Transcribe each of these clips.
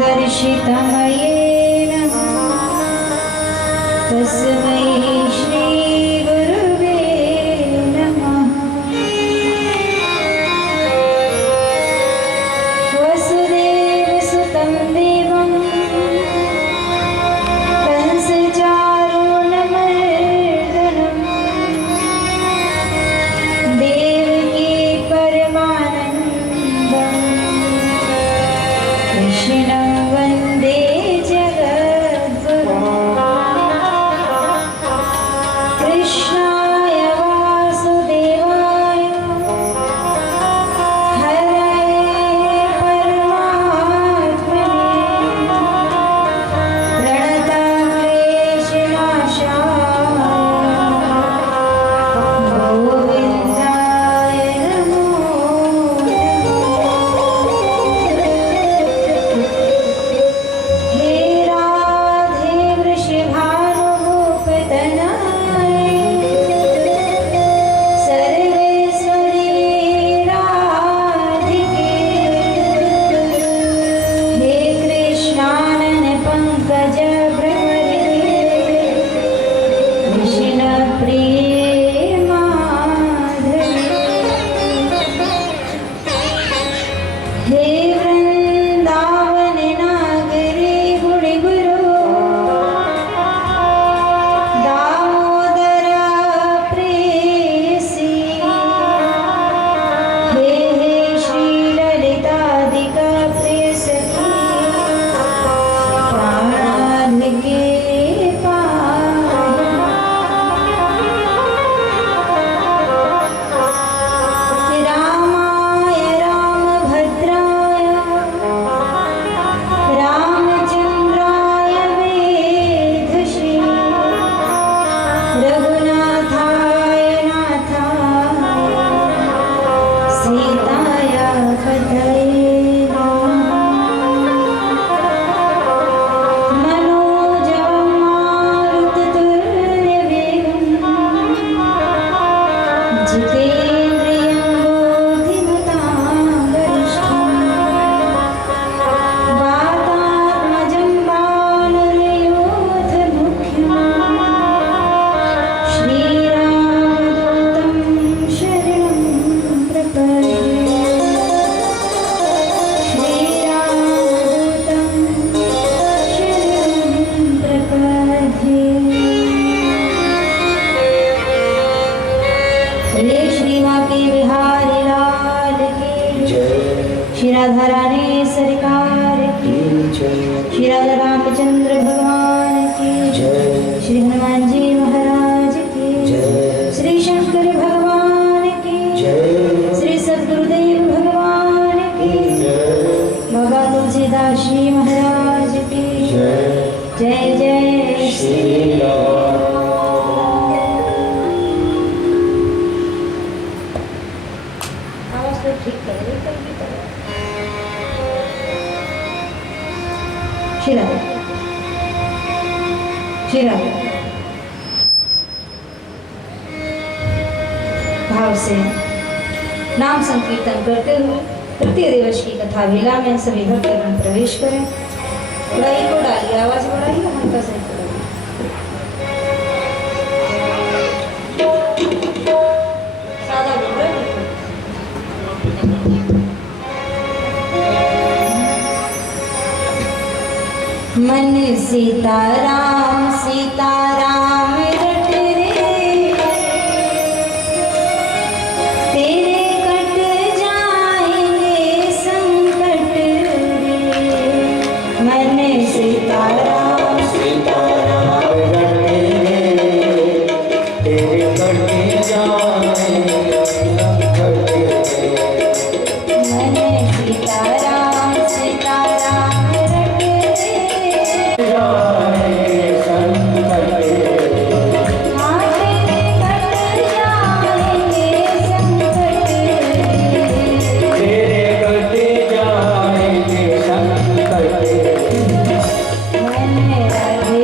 दर्शितमयेन तस्मै श्री गुरुवे नमः। वसुदेवसुतं देवं कंसचारूणमर्दनं देवकी परमानन्दं कृष्णं वन्दे जगद्गुरुं। कृष्णाय वासुदेवाय हरये परमात्मने प्रणतक्लेशनाशाय गोविन्दाय नमो नमः। हे राधे वृषभानुभूपतनये सर्वेश्वरी राधिके। हे कृष्णानन पंकज भ्रमरे कृष्णप्रिये माधवे। हे वृंदावन नागरी गुणिगुरु दामोदर प्रेयसी। हे श्री ललितादिका प्रियसखी प्राणाधिके पाहि। रामाय रामभद्राय रामचन्द्राय वेधसे रघुनाथाय नाथाय सीताय पतये मनोजवं मारुततुल्यवेगं जितेन्द्रियं बुद्धिमतां वरिष्ठं वातात्मजं वानरयूथमुख्यं श्रीरामदूतं शरणं प्रपद्ये। श्रीरामदूतं शरणं प्रपद्ये। बोले श्री वाके बिहारी लाल की श्री राधा रानी सरकार की श्री राधा रामचंद्र भगवान की श्री हनुमान जी महाराज की श्री शंकर भगवान की श्री सद्गुरुदेव भगवान की बाबा तुलसीदास जी महाराज की जय जय श्री आवाज तो ठीक करें कल भी करें। शिरा शिरा भाव से नाम संकीर्तन करते हुए तृतीय दिवस की कथा वेला में सभी भक्तगण प्रवेश करें। बड़ाई को डालिए, आवाज बढ़ाइए, हल्का सा सादा बोल रहे हैं। मन सीताराम सीताराम रट रे तेरे कट जाएंगे संकट रे। मन सीताराम सीताराम रट रे तेरे कट जाएंगे संकट रे। मन सीताराम सीताराम रट रे जाएंगे संकट रे। तेरे कट जाएंगे संकट रे। तेरे कट जाएंगे संकट रे। मन राधे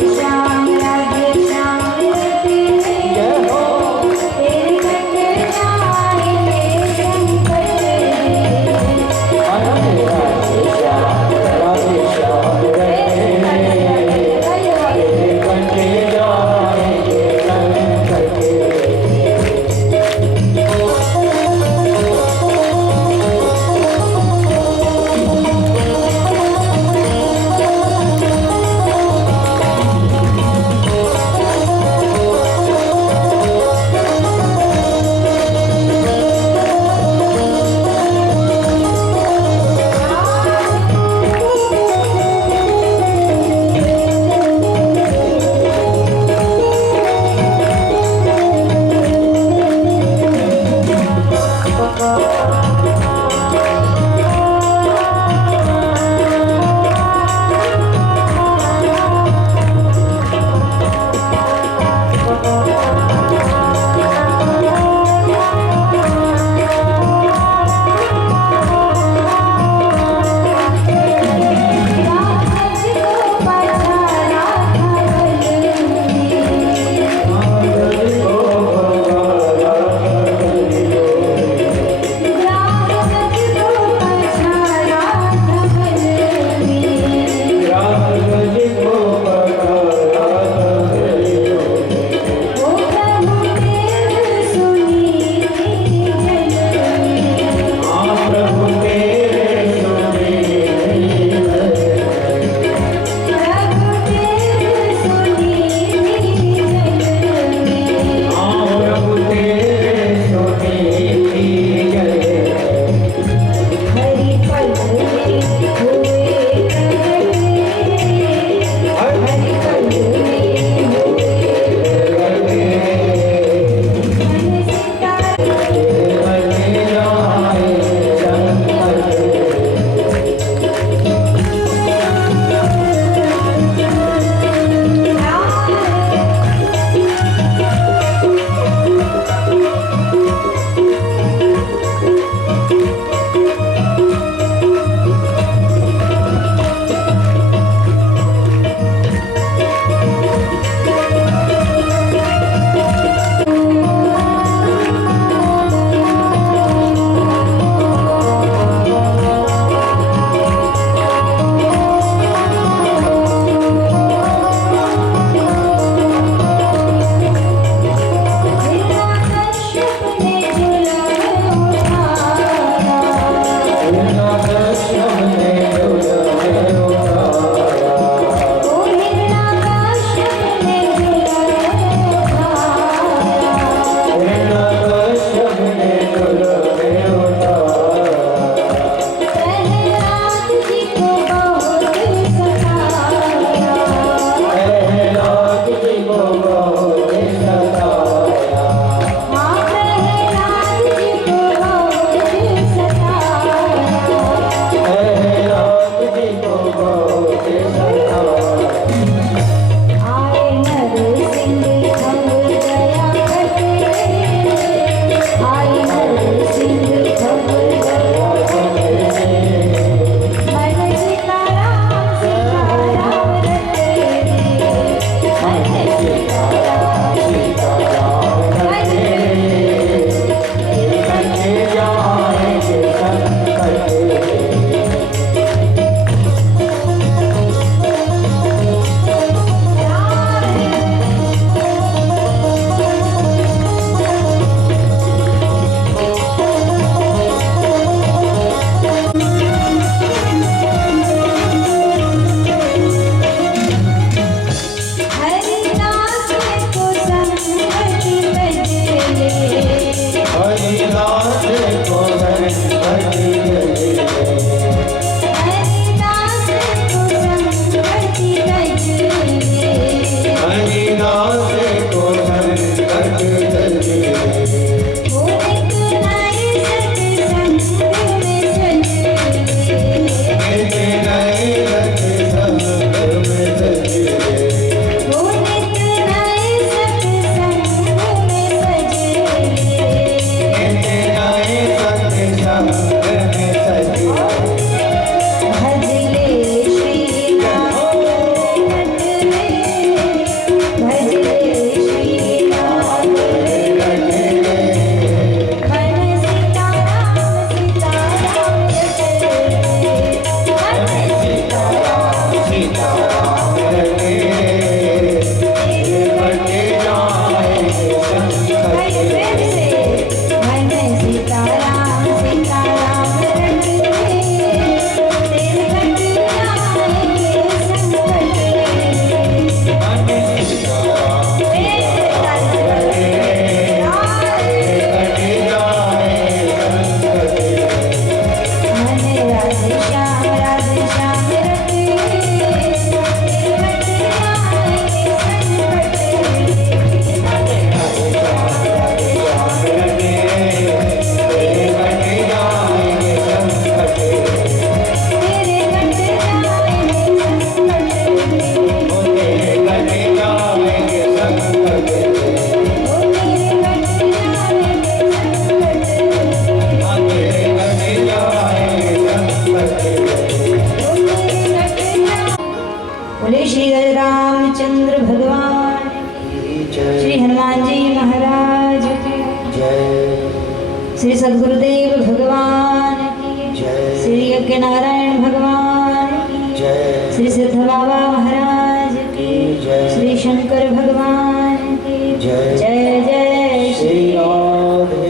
बोले श्री रामचंद्र भगवान की श्री जय हनुमान जी महाराज की जय श्री सद्गुरुदेव भगवान की जय श्री यज्ञ नारायण भगवान की जय श्री सिद्ध बाबा महाराज की जय श्री शंकर भगवान की जय जय जय श्री राधे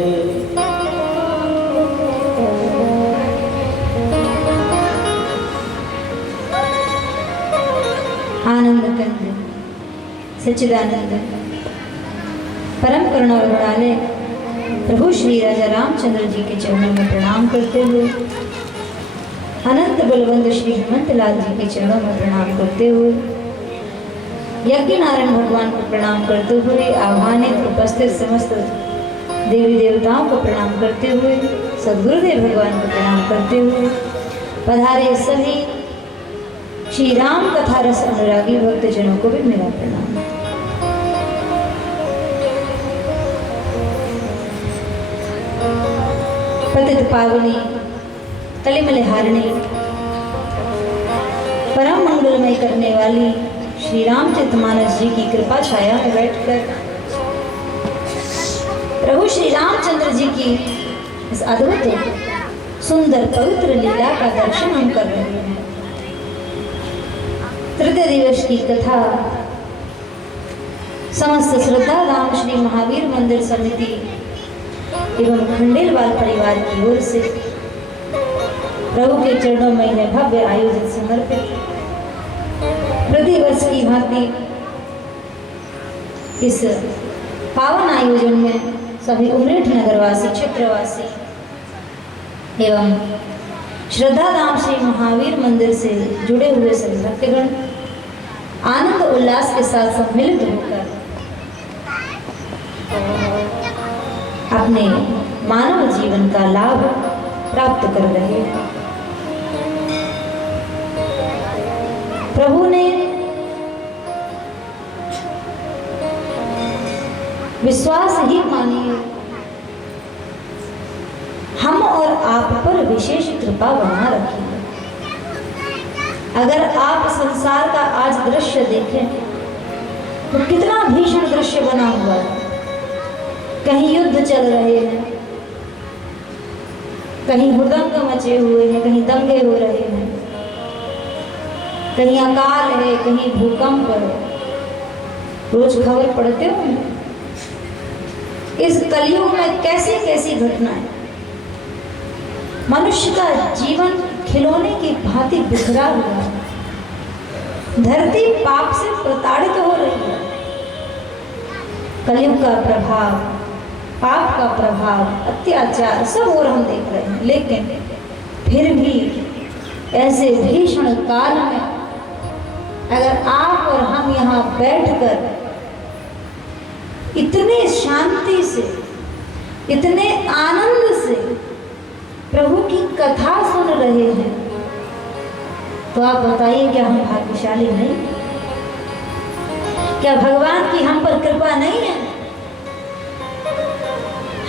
आनंद कंद सच्चिदानंद परम करुणा वाले प्रभु श्री राजा रामचंद्र जी के चरणों में प्रणाम करते हुए अनंत बलवंत श्री हेमंत लाल जी के चरणों में प्रणाम करते हुए यज्ञ नारायण भगवान को प्रणाम करते हुए आह्वानित उपस्थित समस्त देवी देवताओं को प्रणाम करते हुए सद्गुरुदेव भगवान को प्रणाम करते हुए पधारे सभी श्री राम कथा रस अनुरागी भक्तजनों को भी मेरा प्रणाम। पतित पावनी कलिमल हारिणी परम मंगलमय करने वाली श्री रामचरितमानस जी की कृपा छाया में बैठकर प्रभु श्री रामचंद्र जी की इस अद्भुत सुंदर पवित्र लीला का दर्शन हम कर रहे हैं। तृतीय दिवस की कथा समस्त श्रद्धा राम श्री महावीर मंदिर समिति एवं खंडेलवाल परिवार की ओर से प्रभु के चरणों में यह भव्य आयोजन समर्पित प्रतिवर्ष की भांति इस पावन आयोजन में सभी उमरेठ नगरवासी क्षेत्रवासी एवं श्रद्धा धाम श्री महावीर मंदिर से जुड़े हुए सभी भक्तगण आनंद उल्लास के साथ सम्मिलित होकर अपने मानव जीवन का लाभ प्राप्त कर रहे हैं। प्रभु ने विश्वास ही मानिए हम और आप पर विशेष कृपा बना रखी है। अगर आप संसार का आज दृश्य देखें तो कितना भीषण दृश्य बना हुआ है। कहीं युद्ध चल रहे हैं, कहीं हुड़दंग मचे हुए हैं, कहीं दंगे हो रहे हैं, कहीं अकाल है, कहीं भूकंप है। रोज खबर पढ़ते हो इस कलयुग में कैसी कैसी घटनाएं। मनुष्य का जीवन खिलौने की भांति बिखरा हुआ है। धरती पाप से प्रताड़ित हो रही है। कलयुग का प्रभाव, पाप का प्रभाव, अत्याचार सब और हम देख रहे हैं। लेकिन फिर भी ऐसे भीषण काल में अगर आप और हम यहाँ बैठकर इतने शांति से, इतने आनंद से प्रभु की कथा सुन रहे हैं तो आप बताइए क्या हम भाग्यशाली नहीं? क्या भगवान की हम पर कृपा नहीं है?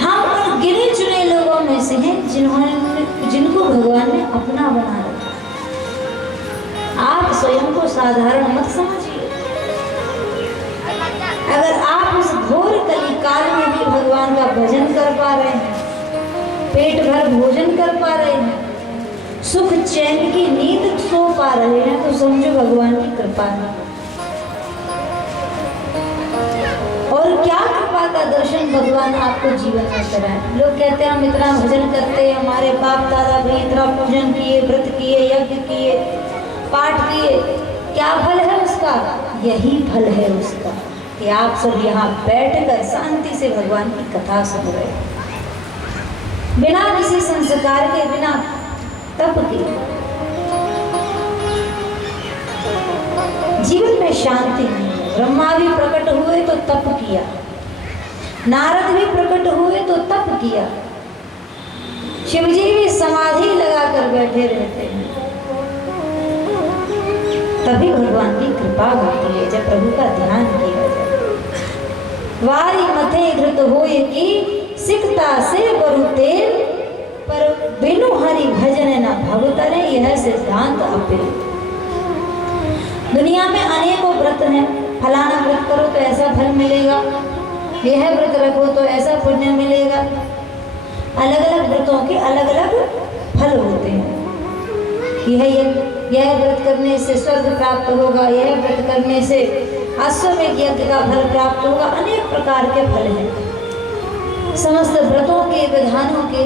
हम उन गिने चुने लोगों में से हैं जिनको भगवान ने अपना बना रखा। आप स्वयं को साधारण मत समझिए। अगर आप इस घोर कलिकाल में भी भगवान का भजन कर पा रहे हैं, पेट भर भोजन कर पा रहे हैं, सुख चैन की नींद सो पा रहे हैं, तो समझो भगवान की कृपा है। और क्या कृपा का दर्शन भगवान आपको जीवन में कराए। लोग कहते हैं हम इतना भजन करते हैं, हमारे बाप दादा भी इतना पूजन किए, व्रत किए, यज्ञ किए, पाठ किए, क्या फल है उसका? यही फल है उसका कि आप सब यहाँ बैठकर शांति से भगवान की कथा सुन रहे हैं, बिना किसी संस्कार के, बिना तप के। जीवन में शांति नहीं है। ब्रह्मा भी प्रकट हुए तो तप किया, नारद भी प्रकट हुए तो तप किया, शिवजी भी समाधि लगाकर बैठे रहते हैं। तभी भगवान की कृपा होती है जब प्रभु का ध्यान किया जाए। वारी मथे घृत होए की सिकता से बरु तेल, पर बिनु हरि भजन न भवतरे, यह सिद्धांत अपे। दुनिया में अनेकों व्रत हैं, फलाना व्रत करो तो ऐसा फल मिलेगा, यह व्रत रखो तो ऐसा पुण्य मिलेगा। अलग अलग व्रतों के अलग अलग फल होते हैं। यह व्रत करने से स्वर्ग प्राप्त होगा, यह व्रत करने से अश्वमेध यज्ञ का फल प्राप्त होगा। अनेक प्रकार के फल हैं समस्त व्रतों के, विधानों के।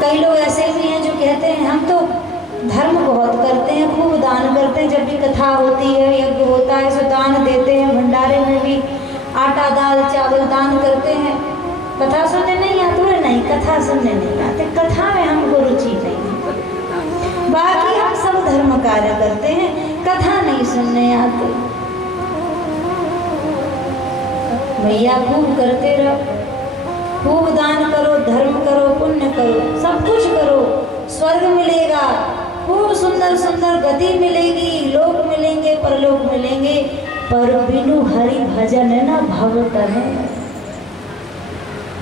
कई लोग ऐसे भी हैं जो कहते हैं हम तो धर्म बहुत करते हैं, खूब दान करते हैं, जब भी कथा होती है, यज्ञ होता है सो दान देते हैं, भंडारे में भी आटा दाल चावल दान करते हैं। कथा सुनने नहीं आते? बोले नहीं, कथा सुनने नहीं आते, कथा में हमको रुचि नहीं है, बाकी हम सब धर्म कार्य करते हैं, कथा नहीं सुनने आते। भैया खूब करते रहो, खूब दान करो, धर्म करो, पुण्य करो, सब कुछ करो, स्वर्ग मिलेगा, खूब सुंदर सुंदर गति मिलेगी, लोक मिलेंगे, परलोक मिलेंगे, पर बिनु हरि भजन न भव तरे।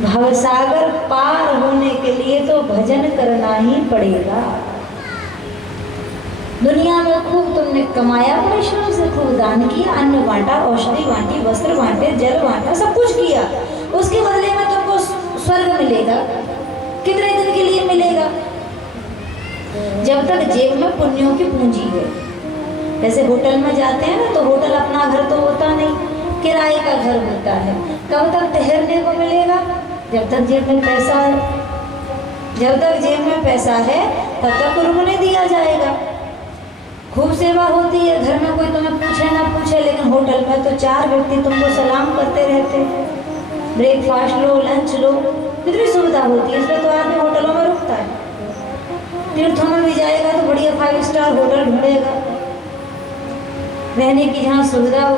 भवसागर पार होने के लिए तो भजन करना ही पड़ेगा। दुनिया में खूब तुमने कमाया, परिश्रम से खूब दान किया, अन्न बांटा, औषधि बांटी, वस्त्र बांटे, जल बांटा, सब कुछ किया, उसके बदले में तुमको स्वर्ग मिलेगा। कितने दिन के लिए मिलेगा? जब तक जेब में पुण्यों की पूंजी है। जैसे होटल में जाते हैं ना, तो होटल अपना घर तो होता नहीं, किराए का घर होता है। कब तक ठहरने को मिलेगा? जब तक जेब में पैसा है। जब तक जेब में पैसा है तब तक रुकने दिया जाएगा। खूब सेवा होती है, घर में कोई तुम्हें पूछे ना पूछे, लेकिन होटल में तो 4 व्यक्ति तुमको सलाम करते रहते हैं। ब्रेकफास्ट लो, लंच लो, कितनी सुविधा होती है, इसलिए तो आदमी होटलों में रुकता है। तीर्थों में भी जाएगा तो बढ़िया 5 स्टार होटल ढूंढेगा, रहने की जहाँ सुविधा हो।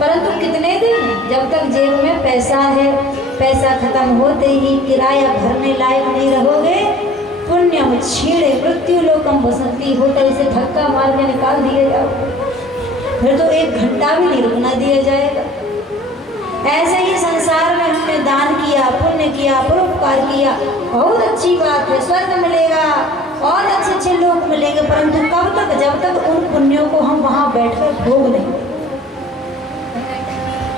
परंतु कितने दिन? जब तक जेब में पैसा है, पैसा खत्म होते ही किराया भरने लायक नहीं रहोगे, पुण्यम छीड़े मृत्यु लोकम बसंती, होटल से धक्का मार के निकाल दिए जाओ, फिर तो 1 घंटा भी नहीं रुकना दिया जाएगा। ऐसे ही संसार में हमने दान किया, पुण्य किया, परोपकार किया, बहुत अच्छी बात है, स्वर्ग मिलेगा और अच्छे अच्छे लोग मिलेंगे, परंतु कब तक? जब तक उन पुण्यों को हम वहां बैठकर भोग नहीं।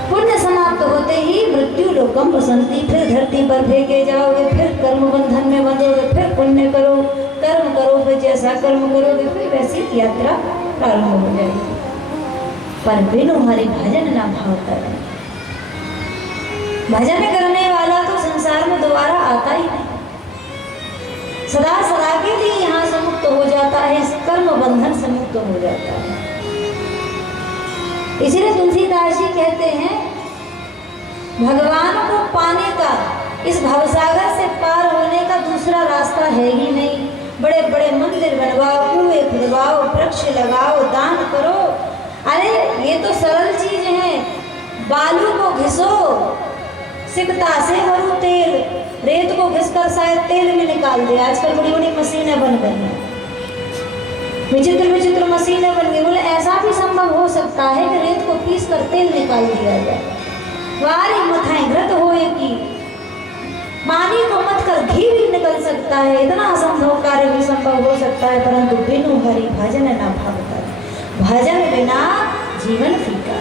पुण्य समाप्त होते ही मृत्यु लोकम बसंती, फिर धरती पर फेंके जाओगे, फिर कर्म बंधन में बंधोगे, फिर पुण्य करो, कर्म करो, फिर जैसा कर्म करोगे फिर वैसी यात्रा प्रारंभ हो जाएगी। पर बिनु हरि भजन न भाव करे। भजन करने वाला तो संसार में दोबारा आता ही नहीं, सदा सदा के लिए यहाँ से मुक्त हो जाता है, इस कर्म बंधन से मुक्त हो जाता है। इसीलिए तुलसीदास जी कहते हैं भगवान को पाने का, इस भवसागर से पार होने का दूसरा रास्ता है ही नहीं। बड़े बड़े मंदिर बनवाओ, कुएं खुदवाओ, वृक्ष लगाओ, दान करो, अरे ये तो सरल चीज है। बालू को घिसो, सिकता से भरो तेल, रेत को घिसकर शायद तेल में निकाल दे। आजकल बड़ी बड़ी मशीनें बन गई हैं, विचित्र विचित्र मशीनें बन गई। बोले ऐसा भी संभव हो सकता है कि रेत को पीस कर तेल निकाल दिया जाए। वारी मथाएं घृत होए की, पानी को मत कर घी भी निकल सकता है। इतना असंभव कार्य भी संभव हो सकता है, परंतु बिनु हरि भजन न भावता। भजन बिना जीवन फीका,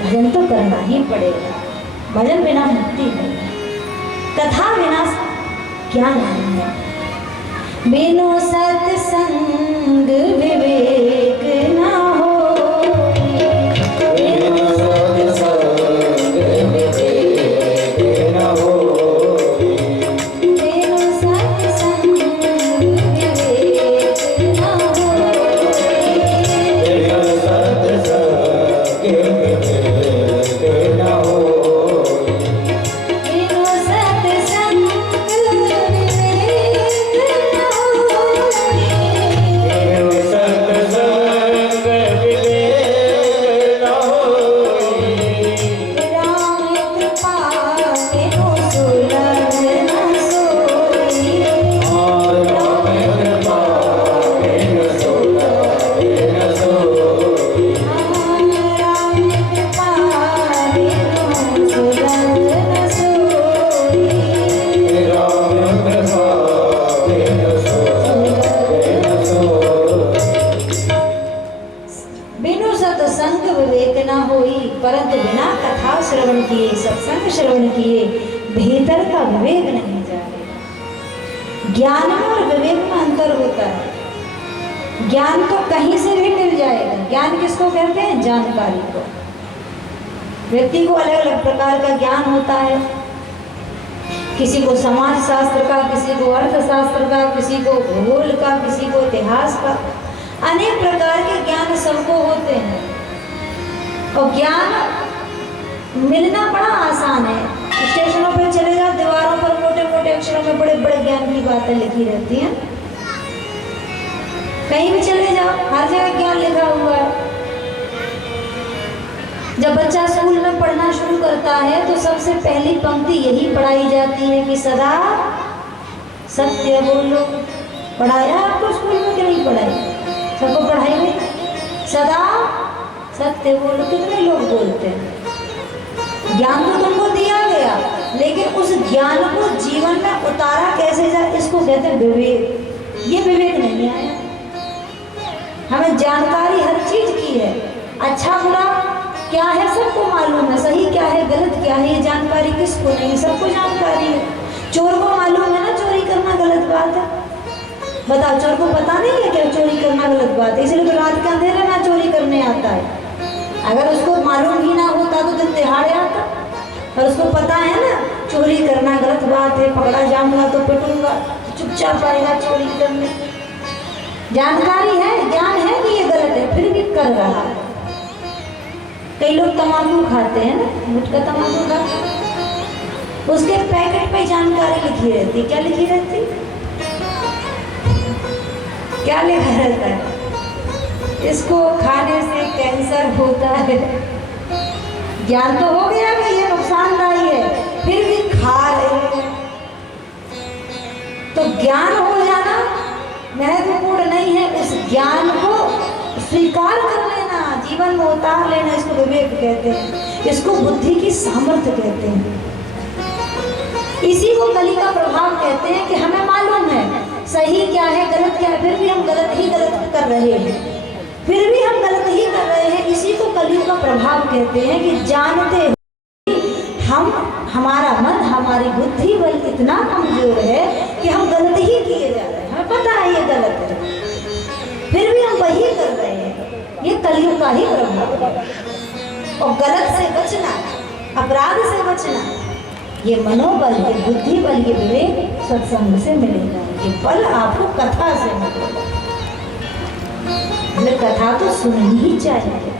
भजन तो करना ही पड़ेगा। भजन बिना मुक्ति नहीं, कथा बिना ज्ञान नहीं है। बिनु सत्संग विवेक न हो, बिनु सत्संग विवेक न हो, बिनु सत्संग विवेक न हो, बिनु सत्संग विवेक न हो। बिनु किए, सत्संग श्रवण किए, भीतर का विवेक नहीं जागे। ज्ञान में और विवेक में अंतर होता है। ज्ञान तो कहीं से भी मिल जाएगा। ज्ञान किसको कहते हैं? जानकारी को। व्यक्ति को अलग अलग प्रकार का ज्ञान होता है, किसी को समाज शास्त्र का, किसी को अर्थशास्त्र का, किसी को भूगोल का, किसी को इतिहास का। अनेक प्रकार के ज्ञान सबको होते हैं और ज्ञान मिलना बड़ा आसान है। स्टेशनों पर चले जाओ, दीवारों पर मोटे मोटे अक्षरों में बड़े बड़े ज्ञान की बातें लिखी रहती हैं। कहीं भी चले जाओ, हर जगह ज्ञान लिखा हुआ है। जब बच्चा स्कूल में पढ़ना शुरू करता है तो सबसे पहली पंक्ति यही पढ़ाई जाती है कि सदा सत्य बोलो। पढ़ाया आपको स्कूल में कि नहीं पढ़ाई? सबको पढ़ाई गई, सदा सत्य बोलो। कितने लोग बोलते हैं? ज्ञान तो तुमको दिया गया, लेकिन उस ज्ञान को जीवन में उतारा कैसे जाए, इसको कहते हैं विवेक। ये विवेक नहीं आया। हमें जानकारी हर चीज की है, अच्छा बुरा क्या है सबको मालूम है, सही क्या है गलत क्या है, ये जानकारी किसको नहीं? सबको जानकारी है। चोर को मालूम है ना चोरी करना गलत बात है। बताओ, चोर को पता नहीं है क्या चोरी करना गलत बात है? इसलिए तो रात के अंधेरे में चोरी करने आता है। अगर उसको मालूम ही ना होता तो दिन दिहाड़े आता। और उसको पता है ना चोरी करना गलत बात है, पकड़ा जाऊंगा तो पिटूंगा, चुपचाप आएगा चोरी करने। जानकारी है, ज्ञान है कि ये गलत है, फिर भी कर रहा है। कई लोग तंबाकू खाते हैं ना, गुटखा तंबाकू खाते हैं, उसके पैकेट पे जानकारी लिखी रहती। क्या लिखी रहती? क्या लिखा रहता है? इसको खाने से कैंसर होता है। ज्ञान तो हो गया कि ये नुकसानदायी है, फिर भी खा रहे हैं। तो ज्ञान हो जाना महत्वपूर्ण नहीं है, उस ज्ञान को स्वीकार कर लेना, जीवन में उतार लेना, इसको विवेक कहते हैं। इसको बुद्धि की सामर्थ्य कहते हैं। इसी को कली का प्रभाव कहते हैं कि हमें मालूम है सही क्या है गलत क्या है, फिर भी हम गलत कर रहे हैं, फिर भी हम गलत ही कर रहे हैं। इसी को कलियुग का प्रभाव कहते हैं कि जानते हम, हमारा मन, हमारी बुद्धि बल इतना कमजोर है कि हम गलत ही किए जा रहे हैं। हमें पता है ये गलत है, फिर भी हम वही कर रहे हैं। ये कलियुग का ही प्रभाव है। और गलत से बचना, अपराध से बचना, ये मनोबल, ये बुद्धि बल, ये विवेक सत्संग से मिलेगा। ये बल आपको कथा से मिलेगा। कथा तो सुननी ही चाहिए,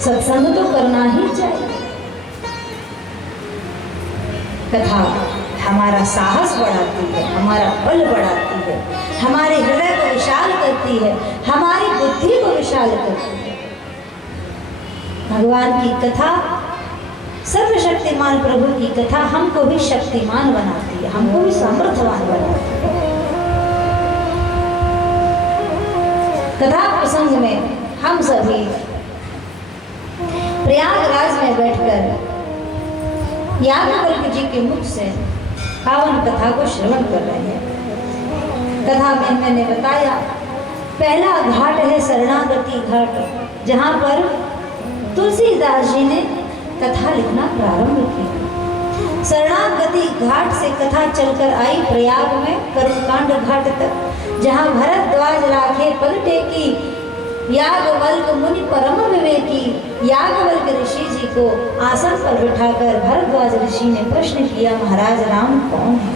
सत्संग तो करना ही चाहिए। कथा हमारा साहस बढ़ाती है, हमारा बल बढ़ाती है, हमारे हृदय को विशाल करती है, हमारी बुद्धि को विशाल करती है। भगवान की कथा, सर्वशक्तिमान प्रभु की कथा हमको भी शक्तिमान बनाती है, हमको भी सामर्थ्यवान बनाती है। कथा प्रसंग में हम सभी प्रयागराज में बैठकर याज्ञवल्क्य जी के मुख से पावन कथा को श्रवण कर रहे हैं। कथा में मैंने बताया पहला घाट है शरणागति घाट, जहाँ पर तुलसीदास जी ने कथा लिखना प्रारंभ किया। शरणागति घाट से कथा चलकर आई प्रयाग में कर्मकांड घाट तक, जहाँ भरद्वाज राखे पद टेकी, याज्ञवल्क्य मुनि परम विवेकी। याज्ञवल्क्य ऋषि जी को आसन पर बिठाकर भरद्वाज ऋषि ने प्रश्न किया, महाराज राम कौन है?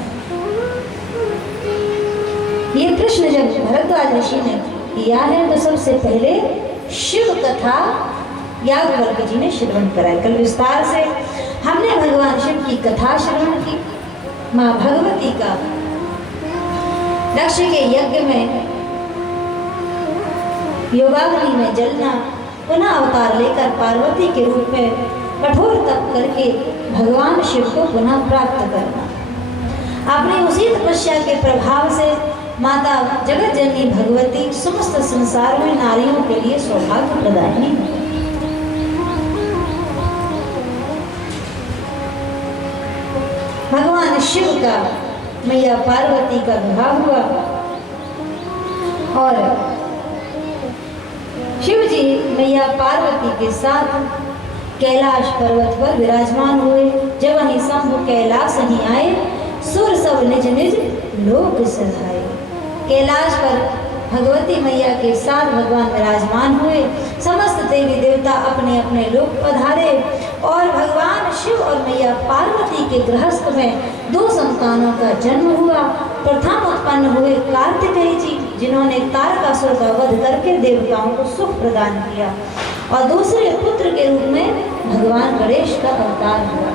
ये प्रश्न जब भरद्वाज ऋषि ने किया है तो सबसे पहले शिव कथा याज्ञवल्क्य जी ने श्रवण कराई। कल विस्तार से हमने भगवान शिव की कथा श्रवण की। माँ भगवती का दक्ष के यज्ञ में योगाग्नि में जलना, पुनः अवतार लेकर पार्वती के रूप में कठोर तप करके भगवान शिव को पुनः प्राप्त करना। अपनी उसी तपस्या के प्रभाव से माता जगत जननी भगवती समस्त संसार में नारियों के लिए सौभाग्य प्रदायिनी है। भगवान शिव का मैया पार्वती का विवाह हुआ और शिव जी मैया पार्वती के साथ कैलाश पर्वत पर विराजमान हुए। जब वहीं शंभु कैलाश ही आए, सुर सब निज निज लोक सधाए। कैलाश पर भगवती मैया के साथ भगवान विराजमान हुए। समस्त देवी देवता अपने अपने लोक पधारे और भगवान शिव और मैया पार्वती के गृहस्थ में 2 संतानों का जन्म हुआ। प्रथम उत्पन्न हुए कार्तिकेय जी, जिन्होंने तारकासुर का वध करके देवताओं को सुख प्रदान किया, और दूसरे पुत्र के रूप में भगवान गणेश का अवतार हुआ।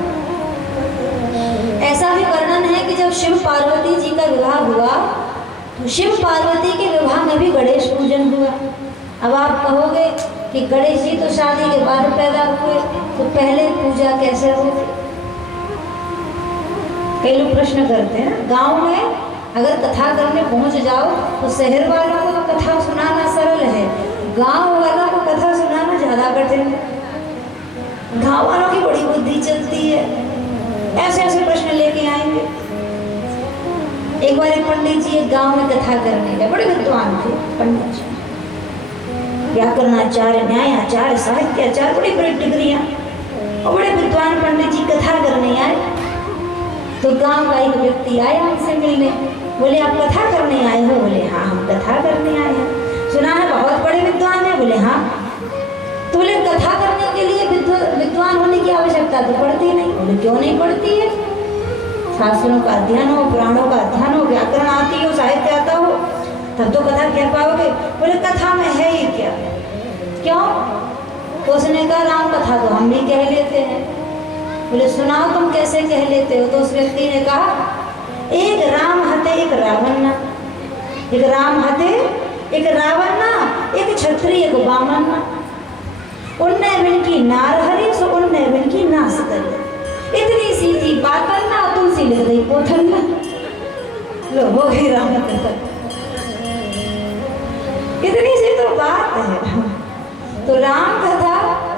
ऐसा भी वर्णन है कि जब शिव पार्वती जी का विवाह हुआ तो शिव पार्वती के विवाह में भी गणेश पूजन हुआ। अब आप कहोगे कि गणेश जी तो शादी के बाद पैदा हुए, तो पहले पूजा कैसे होती? कई लोग प्रश्न करते हैं। गांव में अगर कथा करने पहुंच जाओ तो शहर वालों को तो कथा सुनाना सरल है, गांव वालों को कथा सुनाना ज्यादा कठिन है। गांव वालों की बड़ी बुद्धि चलती है, ऐसे ऐसे प्रश्न लेके आएंगे। एक बार एक पंडित जी एक गांव में कथा करने गए, बड़े विद्वान थे पंडित जी, व्याकरणाचार्य, न्यायाचार्य, साहित्याचार्य, बड़ी बड़ी डिग्रियां, और बड़े विद्वान पंडित जी कथा करने आए। तो गांव का एक व्यक्ति आया उनसे मिलने, बोले आप कथा करने आए हो? बोले हाँ हम कथा करने आए हैं। सुना है बहुत बड़े विद्वान है? बोले हाँ। तो बोले कथा करने के लिए विद्वान होने की आवश्यकता तो पड़ती नहीं। बोले क्यों नहीं पड़ती है? शास्त्रों का अध्ययन हो, पुराणों का अध्ययन हो, व्याकरण आती हो, साहित्य आता हो, तब तो कथा कह पाओगे। बोले कथा में है ही क्या? क्यों? तो उसने कहा राम कथा तो हम भी कह लेते हैं। बोले सुनाओ तुम कैसे कह लेते हो? तो उस व्यक्ति ने कहा एक राम हते एक रावण ना, एक राम हते एक रावण ना, एक क्षत्रिय एक बामन ना, उनने बिन की नार हरी सो उनने बिन की नाश कर। इतनी सी थी बात करना, तुलसी लिख गई पोथन में, लो हो गई राम कथा। इतनी सी तो बात है। तो राम कथा,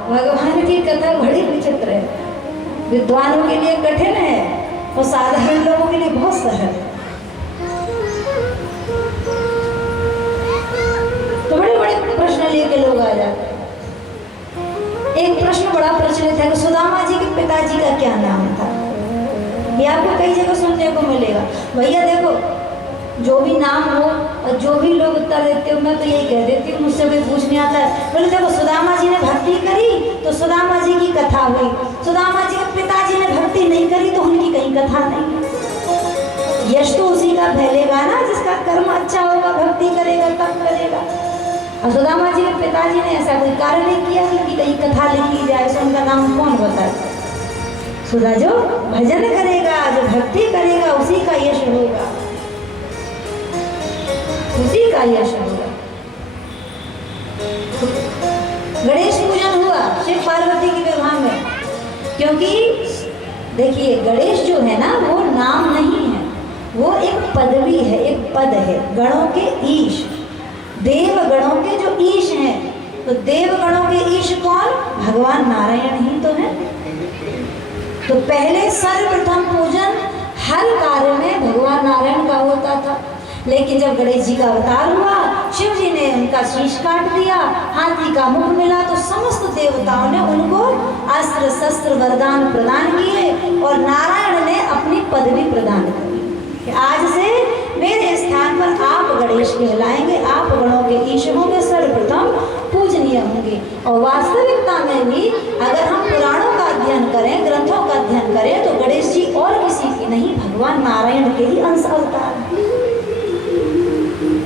भगवान की कथा बड़ी विचित्र है, विद्वानों के लिए कठिन है और साधारण लोगों के लिए बहुत सरल है। तो बड़े बड़े प्रश्न लेके लोग आ जाते हैं। एक प्रश्न बड़ा प्रचलित है कि सुदामा जी के पिताजी का क्या नाम था? ये आपको कई जगह सुनने को मिलेगा। भैया देखो, जो भी नाम हो और जो भी लोग उत्तर देते हो, मैं तो यही कह देती हूँ, मुझसे कोई पूछने आता है, बोले देखो सुदामा जी ने भक्ति करी तो सुदामा जी की कथा हुई, सुदामा जी के पिताजी ने भक्ति नहीं करी तो उनकी कहीं कथा नहीं। यश तो उसी का फैलेगा ना जिसका कर्म अच्छा होगा, भक्ति करेगा तब करेगा। और सुदामा जी के पिताजी ने ऐसा कोई कार्य नहीं किया कि कहीं कथा लिखी जाए, सो उनका नाम कौन बताए? सुधा जो भजन करेगा, जो भक्ति करेगा, उसी का यश होगा, उसी का यश होगा। गणेश पूजन हुआ शिव पार्वती के विवाह में, क्योंकि देखिए गणेश जो है ना वो नाम नहीं है, वो एक पदवी है, एक पद है। गणों के ईश, देव गणों के जो ईश हैं, तो देव गणों के ईश कौन? भगवान नारायण ही तो है। तो पहले सर्वप्रथम पूजन हर कार्य में भगवान नारायण का होता था, लेकिन जब गणेश जी का अवतार हुआ, शिव जी ने उनका शीश काट दिया, हाथी का मुख मिला, तो समस्त देवताओं ने उनको अस्त्र शस्त्र वरदान प्रदान किए और नारायण ने अपनी पदवी प्रदान की। आज से मेरे स्थान पर आप गणेश कहलाएंगे, आप गणों के ईश होंगे, सर्वप्रथम पूजनीय होंगे। और वास्तविकता में भी अगर हम पुराणों का अध्ययन करें, ग्रंथों का अध्ययन करें, तो गणेश जी और किसी की नहीं, भगवान नारायण के ही अंश अवतार हैं।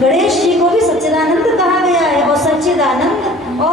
गणेश जी को भी सच्चिदानंद कहा गया है, और सच्चिदानंद